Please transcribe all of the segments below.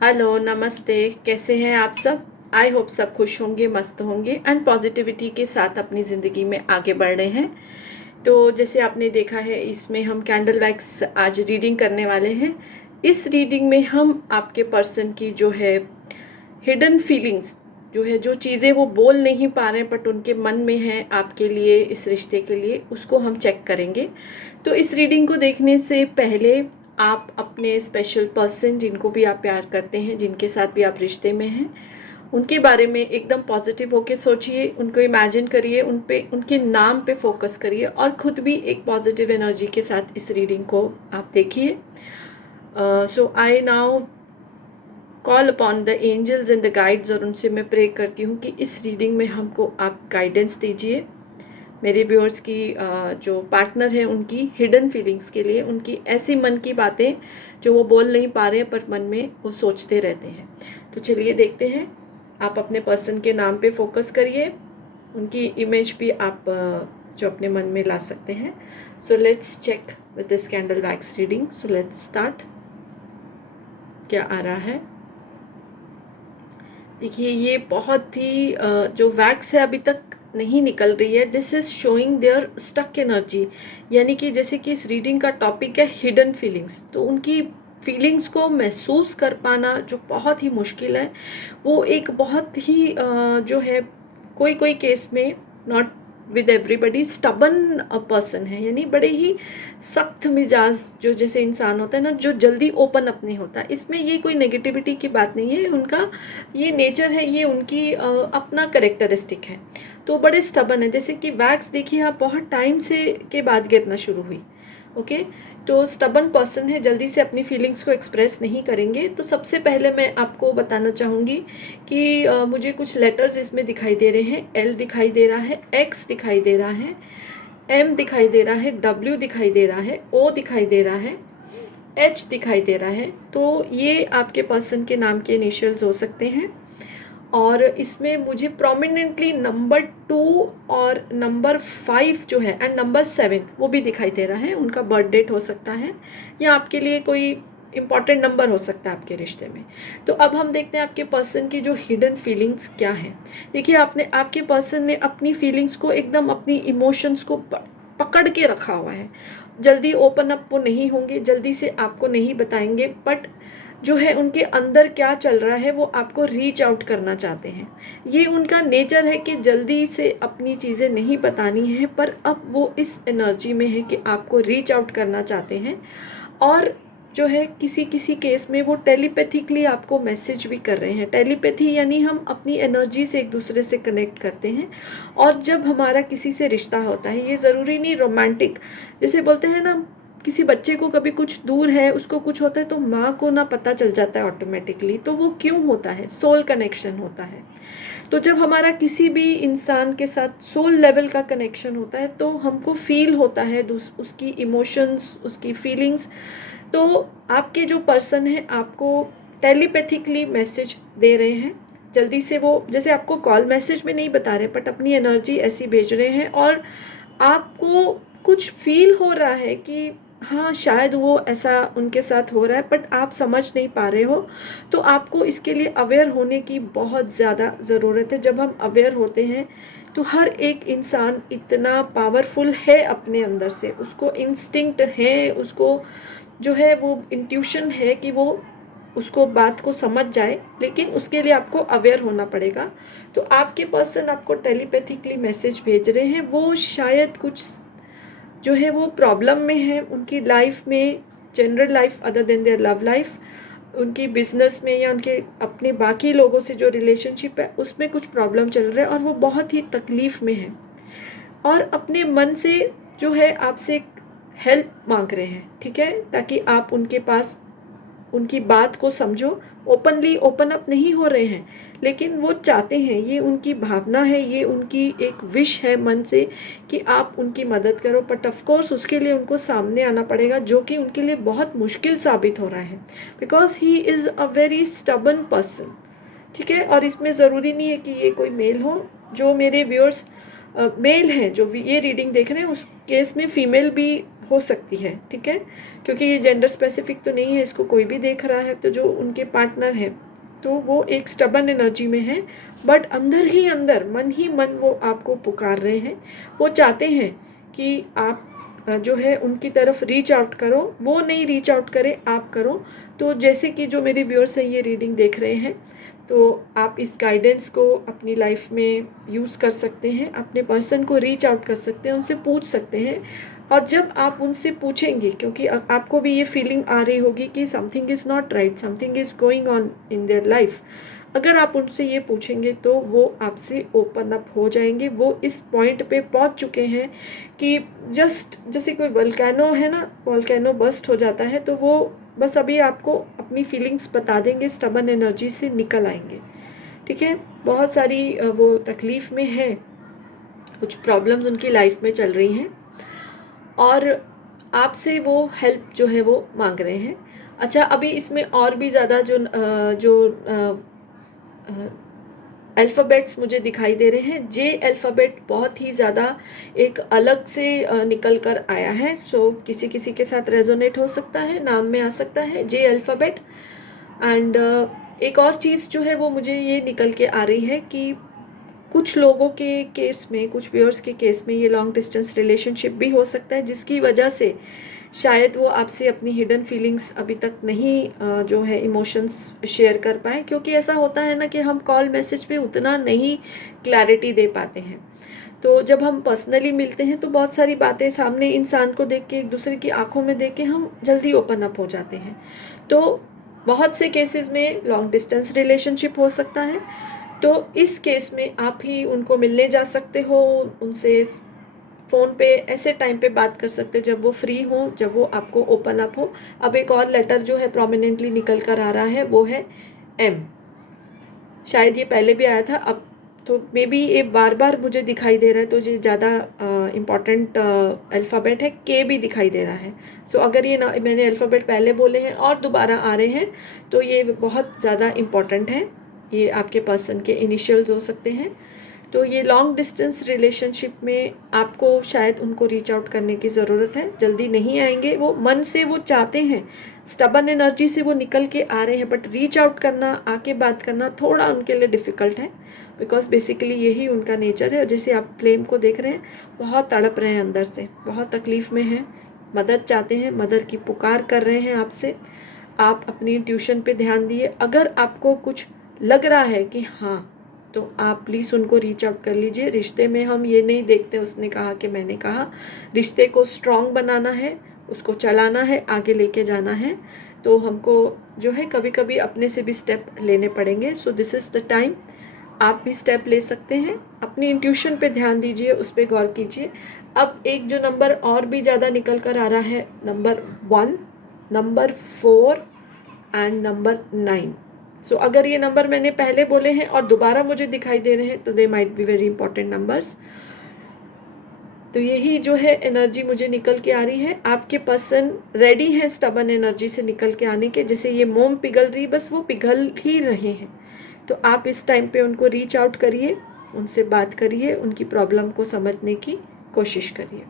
Hello, नमस्ते। कैसे हैं आप सब? आई होप सब खुश होंगे, मस्त होंगे एंड पॉजिटिविटी के साथ अपनी ज़िंदगी में आगे बढ़ रहे हैं। तो जैसे आपने देखा है, इसमें हम कैंडल वैक्स आज रीडिंग करने वाले हैं। इस रीडिंग में हम आपके पर्सन की जो है हिडन फीलिंग्स, जो है जो चीज़ें वो बोल नहीं पा रहे बट उनके मन में है आपके लिए, इस रिश्ते के लिए, उसको हम चेक करेंगे। तो इस रीडिंग को देखने से पहले आप अपने स्पेशल पर्सन, जिनको भी आप प्यार करते हैं, जिनके साथ भी आप रिश्ते में हैं, उनके बारे में एकदम पॉजिटिव होके सोचिए, उनको इमेजिन करिए, उन पे, उनके नाम पे फोकस करिए और ख़ुद भी एक पॉजिटिव एनर्जी के साथ इस रीडिंग को आप देखिए। So I now call upon the angels and the guides, और उनसे मैं प्रे करती हूँ कि इस रीडिंग में हमको आप गाइडेंस दीजिए। मेरे व्यूअर्स की जो पार्टनर हैं उनकी हिडन फीलिंग्स के लिए, उनकी ऐसी मन की बातें जो वो बोल नहीं पा रहे हैं पर मन में वो सोचते रहते हैं। तो चलिए देखते हैं। आप अपने पर्सन के नाम पे फोकस करिए, उनकी इमेज भी आप जो अपने मन में ला सकते हैं। So let's check with this candle wax reading. So let's start. क्या आ रहा है? देखिए, ये बहुत ही जो वैक्स है अभी तक नहीं निकल रही है। This is showing their stuck energy, यानी कि जैसे कि इस रीडिंग का टॉपिक है हिडन फीलिंग्स, तो उनकी फीलिंग्स को महसूस कर पाना जो बहुत ही मुश्किल है, वो एक बहुत ही जो है कोई कोई केस में, not with everybody, stubborn person है, यानी बड़े ही सख्त मिजाज जो जैसे इंसान होता है ना, जो जल्दी ओपन अप नहीं होता। इसमें ये कोई नेगेटिविटी की बात नहीं है, उनका ये नेचर है, ये उनकी अपना करेक्टरिस्टिक है। तो बड़े स्टबन है। जैसे कि वैक्स देखिए, आप बहुत टाइम से के बाद गिरना शुरू हुई। ओके, तो स्टबन पर्सन है, जल्दी से अपनी फीलिंग्स को एक्सप्रेस नहीं करेंगे। तो सबसे पहले मैं आपको बताना चाहूँगी कि मुझे कुछ लेटर्स इसमें दिखाई दे रहे हैं। एल दिखाई दे रहा है, एक्स दिखाई दे रहा है, एम दिखाई दे रहा है, डब्ल्यू दिखाई दे रहा है, ओ दिखाई दे रहा है, एच दिखाई दे रहा है। तो ये आपके पर्सन के नाम के इनिशियल्स हो सकते हैं। और इसमें मुझे प्रोमिनेंटली नंबर 2 और नंबर 5 जो है एंड नंबर 7 वो भी दिखाई दे रहा है। उनका बर्थ डेट हो सकता है या आपके लिए कोई इम्पॉर्टेंट नंबर हो सकता है आपके रिश्ते में। तो अब हम देखते हैं आपके पर्सन की जो हिडन फीलिंग्स क्या है। देखिए, आपके पर्सन ने अपनी फीलिंग्स को एकदम, अपनी इमोशंस को पकड़ के रखा हुआ है। जल्दी ओपन अप वो नहीं होंगे, जल्दी से आपको नहीं बताएंगे, बट जो है उनके अंदर क्या चल रहा है वो आपको रीच आउट करना चाहते हैं। ये उनका नेचर है कि जल्दी से अपनी चीज़ें नहीं बतानी है, पर अब वो इस एनर्जी में है कि आपको रीच आउट करना चाहते हैं। और जो है किसी किसी केस में वो टेलीपैथिकली आपको मैसेज भी कर रहे हैं। टेलीपैथी यानी हम अपनी एनर्जी से एक दूसरे से कनेक्ट करते हैं। और जब हमारा किसी से रिश्ता होता है, ये ज़रूरी नहीं रोमांटिक, जैसे बोलते हैं ना, किसी बच्चे को कभी कुछ दूर है, उसको कुछ होता है तो माँ को ना पता चल जाता है ऑटोमेटिकली। तो वो क्यों होता है? सोल कनेक्शन होता है। तो जब हमारा किसी भी इंसान के साथ सोल लेवल का कनेक्शन होता है तो हमको फील होता है उसकी इमोशंस, उसकी फीलिंग्स। तो आपके जो पर्सन है आपको टेलीपैथिकली मैसेज दे रहे हैं। जल्दी से वो, जैसे आपको कॉल मैसेज में नहीं बता रहे, बट अपनी एनर्जी ऐसी भेज रहे हैं। और आपको कुछ फील हो रहा है कि हाँ, शायद वो ऐसा उनके साथ हो रहा है, बट आप समझ नहीं पा रहे हो। तो आपको इसके लिए अवेयर होने की बहुत ज़्यादा ज़रूरत है। जब हम अवेयर होते हैं तो हर एक इंसान इतना पावरफुल है अपने अंदर से, उसको इंस्टिंक्ट है, उसको जो है वो इंट्यूशन है कि वो उसको बात को समझ जाए, लेकिन उसके लिए आपको अवेयर होना पड़ेगा। तो आपके पर्सन आपको टेलीपैथिकली मैसेज भेज रहे हैं। वो शायद कुछ जो है वो प्रॉब्लम में है उनकी लाइफ में, general life other than their love life, उनकी बिजनेस में या उनके अपने बाकी लोगों से जो रिलेशनशिप है उसमें कुछ प्रॉब्लम चल रहा है और वो बहुत ही तकलीफ़ में है। और अपने मन से जो है आपसे हेल्प मांग रहे हैं, ठीक है, ताकि आप उनके पास उनकी बात को समझो। ओपनली ओपन अप नहीं हो रहे हैं, लेकिन वो चाहते हैं, ये उनकी भावना है, ये उनकी एक विश है मन से कि आप उनकी मदद करो। बट ऑफ कोर्स उसके लिए उनको सामने आना पड़ेगा, जो कि उनके लिए बहुत मुश्किल साबित हो रहा है, because he is a very stubborn person. ठीक है, और इसमें ज़रूरी नहीं है कि ये कोई मेल हो। जो मेरे व्यूअर्स मेल हैं जो ये रीडिंग देख रहे हैं, उस केस में फीमेल भी हो सकती है, ठीक है, क्योंकि ये जेंडर स्पेसिफिक तो नहीं है, इसको कोई भी देख रहा है। तो जो उनके पार्टनर है तो वो एक स्टबन एनर्जी में है, बट अंदर ही अंदर मन ही मन वो आपको पुकार रहे हैं। वो चाहते हैं कि आप जो है उनकी तरफ रीच आउट करो, वो नहीं रीच आउट करे, आप करो। तो जैसे कि जो मेरे व्यूअर्स हैं ये रीडिंग देख रहे हैं, तो आप इस गाइडेंस को अपनी लाइफ में यूज़ कर सकते हैं, अपने पर्सन को रीच आउट कर सकते हैं, उनसे पूछ सकते हैं। और जब आप उनसे पूछेंगे, क्योंकि आपको भी ये फीलिंग आ रही होगी कि something is not right, something is going on in their life, अगर आप उनसे ये पूछेंगे तो वो आपसे ओपन अप हो जाएंगे। वो इस पॉइंट पे पहुंच चुके हैं कि जस्ट जैसे कोई वोल्केनो है ना, वोल्केनो बस्ट हो जाता है, तो वो बस अभी आपको अपनी फीलिंग्स बता देंगे, स्टबन एनर्जी से निकल आएंगे, ठीक है। बहुत सारी वो तकलीफ़ में है, कुछ प्रॉब्लम्स उनकी लाइफ में चल रही हैं और आपसे वो हेल्प जो है वो मांग रहे हैं। अच्छा, अभी इसमें और भी ज़्यादा जो अल्फ़ाबेट्स मुझे दिखाई दे रहे हैं। जे अल्फ़ाबेट बहुत ही ज़्यादा एक अलग से निकल कर आया है। सो किसी किसी के साथ रेजोनेट हो सकता है, नाम में आ सकता है जे अल्फ़ाबेट। एंड एक और चीज़ जो है वो मुझे ये निकल के आ रही है कि कुछ लोगों के केस में, कुछ व्यूअर्स के केस में ये लॉन्ग डिस्टेंस रिलेशनशिप भी हो सकता है, जिसकी वजह से शायद वो आपसे अपनी हिडन फीलिंग्स अभी तक नहीं जो है इमोशंस शेयर कर पाए, क्योंकि ऐसा होता है ना कि हम कॉल मैसेज पे उतना नहीं क्लैरिटी दे पाते हैं। तो जब हम पर्सनली मिलते हैं तो बहुत सारी बातें सामने इंसान को देख के, एक दूसरे की आंखों में देख के हम जल्दी ओपन अप हो जाते हैं। तो बहुत से केसेस में लॉन्ग डिस्टेंस रिलेशनशिप हो सकता है। तो इस केस में आप ही उनको मिलने जा सकते हो, उनसे फ़ोन पे ऐसे टाइम पे बात कर सकते हैं जब वो फ्री हो, जब वो आपको ओपन अप हो। अब एक और लेटर जो है प्रोमिनेंटली निकल कर आ रहा है, वो है एम। शायद ये पहले भी आया था, अब तो मे बी ये बार बार मुझे दिखाई दे रहा है, तो ये ज़्यादा इम्पॉर्टेंट अल्फ़ाबेट है। के भी दिखाई दे रहा है। सो अगर ये ना मैंने अल्फ़ाबेट पहले बोले हैं और दोबारा आ रहे हैं, तो ये बहुत ज़्यादा इम्पॉर्टेंट है। ये आपके पर्सन के इनिशियल्स हो सकते हैं। तो ये लॉन्ग डिस्टेंस रिलेशनशिप में आपको शायद उनको रीच आउट करने की ज़रूरत है। जल्दी नहीं आएंगे, वो मन से वो चाहते हैं, स्टबन एनर्जी से वो निकल के आ रहे हैं, बट रीच आउट करना, आके बात करना थोड़ा उनके लिए डिफ़िकल्ट है, बिकॉज बेसिकली यही उनका नेचर है। जैसे आप फ्लेम को देख रहे हैं, बहुत तड़प रहे हैं अंदर से, बहुत तकलीफ़ में हैं, मदद चाहते हैं, मदद की पुकार कर रहे हैं आपसे। आप अपनी ट्यूशन पे ध्यान दिए। अगर आपको कुछ लग रहा है कि हाँ, तो आप प्लीज़ उनको रीच आउट कर लीजिए। रिश्ते में हम ये नहीं देखते उसने कहा कि मैंने कहा, रिश्ते को स्ट्रॉन्ग बनाना है, उसको चलाना है, आगे लेके जाना है। तो हमको जो है कभी कभी अपने से भी स्टेप लेने पड़ेंगे। So this is the time, आप भी स्टेप ले सकते हैं। अपनी इंट्यूशन पे ध्यान दीजिए, उस पर गौर कीजिए। अब एक जो नंबर और भी ज़्यादा निकल कर आ रहा है, नंबर 1, नंबर 4 एंड नंबर 9। सो अगर ये नंबर मैंने पहले बोले हैं और दोबारा मुझे दिखाई दे रहे हैं, तो they might be very important numbers. तो यही जो है एनर्जी मुझे निकल के आ रही है। आपके पर्सन रेडी है स्टबन एनर्जी से निकल के आने के। जैसे ये मोम पिघल रही, बस वो पिघल ही रहे हैं। तो आप इस टाइम पे उनको रीच आउट करिए, उनसे बात करिए, उनकी प्रॉब्लम को समझने की कोशिश करिए।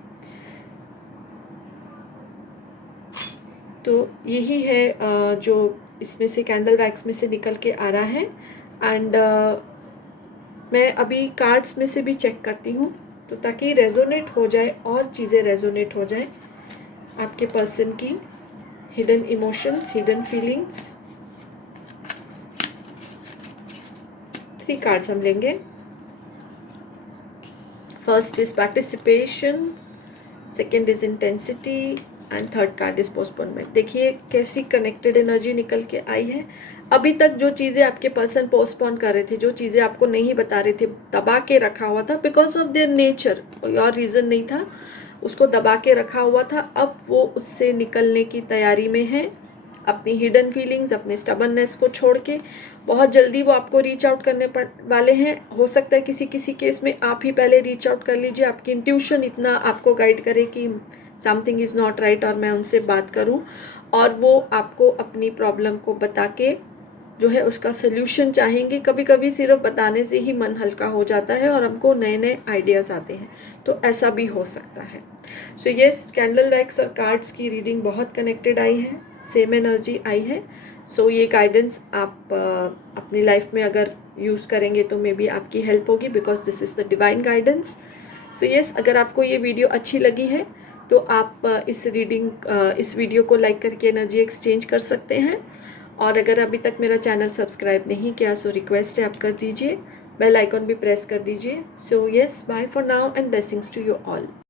तो यही है जो इसमें से कैंडल वैक्स में से निकल के आ रहा है। एंड मैं अभी कार्ड्स में से भी चेक करती हूँ, तो ताकि रेजोनेट हो जाए और चीज़ें रेजोनेट हो जाए आपके पर्सन की hidden emotions, hidden feelings. 3 cards हम लेंगे। First is participation, second is intensity and third card is postponement. देखिए कैसी कनेक्टेड एनर्जी निकल के आई है। अभी तक जो चीज़ें आपके पर्सन पोस्टपोन कर रहे थे, जो चीज़ें आपको नहीं बता रहे थे, दबा के रखा हुआ था बिकॉज ऑफ देयर नेचर, कोई और रीज़न नहीं था, उसको दबा के रखा हुआ था, अब वो उससे निकलने की तैयारी में है। अपनी हिडन फीलिंग्स, अपने स्टबननेस को छोड़ के बहुत जल्दी वो आपको रीच आउट करने वाले हैं। हो सकता है किसी किसी केस में आप ही पहले रीच आउट कर लीजिए, आपकी इंट्यूशन इतना आपको गाइड करे कि समथिंग इज़ नॉट राइट और मैं उनसे बात करूं, और वो आपको अपनी प्रॉब्लम को बता के जो है उसका सल्यूशन चाहेंगे। कभी कभी सिर्फ बताने से ही मन हल्का हो जाता है और हमको नए नए आइडियाज़ आते हैं, तो ऐसा भी हो सकता है। सो यस, कैंडल वैक्स और कार्ड्स की रीडिंग बहुत कनेक्टेड आई है, सेम एनर्जी आई है। सो ये गाइडेंस आप अपनी लाइफ में अगर यूज़ करेंगे तो मे बी आपकी हेल्प होगी, because this is the divine guidance. So yes, अगर आपको ये वीडियो अच्छी लगी है तो आप इस वीडियो को लाइक करके एनर्जी एक्सचेंज कर सकते हैं। और अगर अभी तक मेरा चैनल सब्सक्राइब नहीं किया सो रिक्वेस्ट है आप कर दीजिए, बेल आइकॉन भी प्रेस कर दीजिए। So yes, bye for now and blessings to you all.